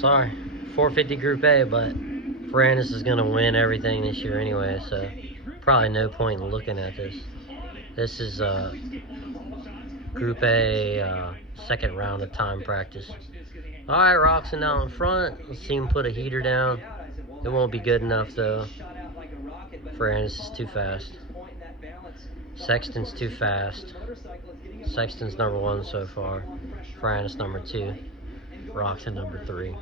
Sorry, 450 Group A, but Ferrandis is going to win everything this year anyway, so probably no point in looking at this. This is Group A, second round of time practice. All right, Roczen down in front. Let's see him put a heater down. It won't be good enough, though. Ferrandis is too fast. Sexton's too fast. Sexton's number 1 so far. Ferrandis number 2. Roczen number 3.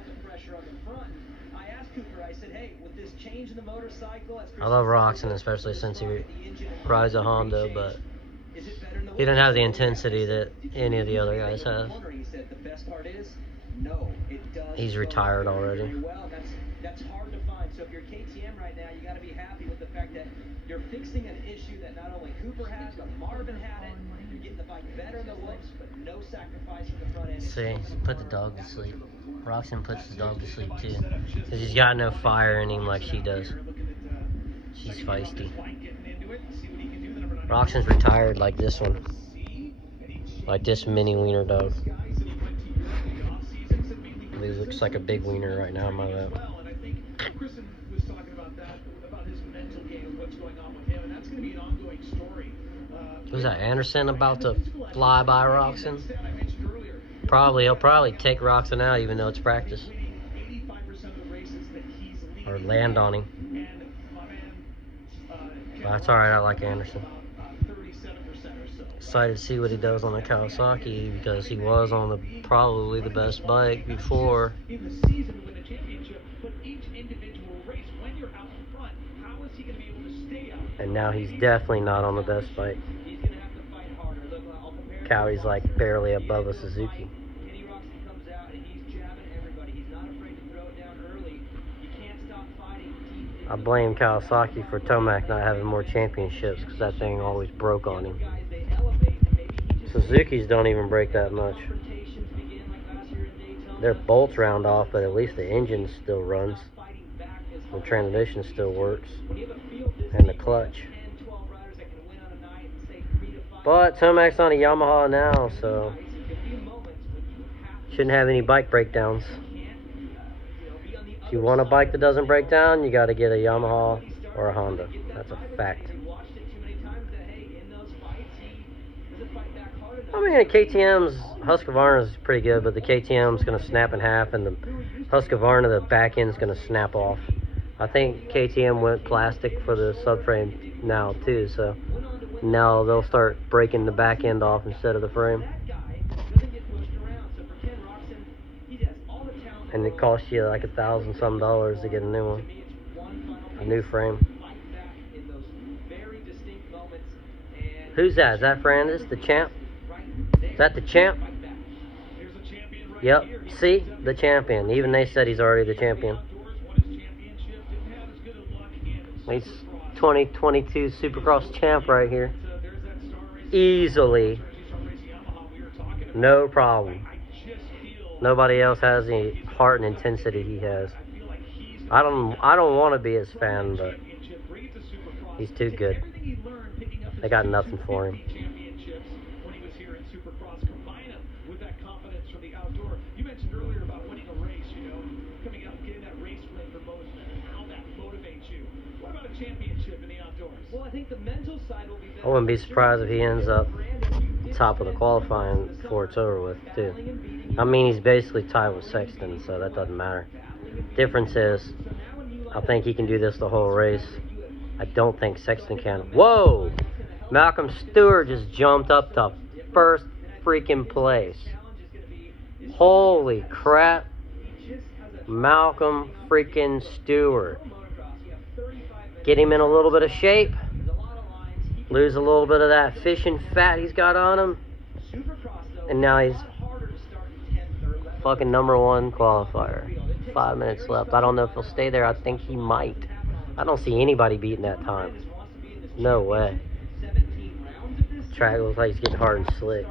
I love Roczen, especially since he rides a Honda, but he doesn't have the intensity that any of the other guys have. He's retired already. That's hard to find. So if you're KTM right now, you got to be happy with the fact that you're fixing an issue that not only Cooper has, but Marvin had it. You're getting the bike better in the whoops, but no sacrifice in the front end. See, put the dog to sleep. Roczen puts the dog to sleep too, because he's got no fire in him like she does. She's feisty. Roczen's retired like this one. Like this mini wiener dog. He looks like a big wiener right now in my lap. Who's that, Anderson about to fly by Roczen? He'll probably take Roczen out even though it's practice. Or land on him. But that's alright, I like Anderson. Excited to see what he does on the Kawasaki because he was on probably the best bike before. And now he's definitely not on the best bike. Cowie's like barely above a Suzuki. I blame Kawasaki for Tomac not having more championships because that thing always broke on him. Suzuki's don't even break that much. Their bolts round off, but at least the engine still runs. The transmission still works. And the clutch. But Tomac's on a Yamaha now, so shouldn't have any bike breakdowns. If you want a bike that doesn't break down, you got to get a Yamaha or a Honda. That's a fact. I mean, KTM's Husqvarna is pretty good, but the KTM's going to snap in half, and the Husqvarna, the back end's going to snap off. I think KTM went plastic for the subframe now too, so now they'll start breaking the back end off instead of the frame. And it costs you like $1,000 some to get a new one, a new frame. Who's that? Is that Ferrandis, the champ? Is that the champ? Yep. See? The champion. Even they said he's already the champion. He's 2022 Supercross champ right here. Easily. No problem. Nobody else has the heart and intensity he has. I don't want to be his fan, but he's too good. They got nothing for him. I wouldn't be surprised if he ends up top of the qualifying before it's over with, too. I mean, he's basically tied with Sexton, so that doesn't matter. Difference is, I think he can do this the whole race. I don't think Sexton can. Whoa! Malcolm Stewart just jumped up to first freaking place. Holy crap. Malcolm freaking Stewart. Get him in a little bit of shape. Lose a little bit of that fishing fat he's got on him. And now he's fucking #1 qualifier. 5 minutes left. I don't know if he'll stay there. I think he might. I don't see anybody beating that time. No way. Track looks like he's getting hard and slick.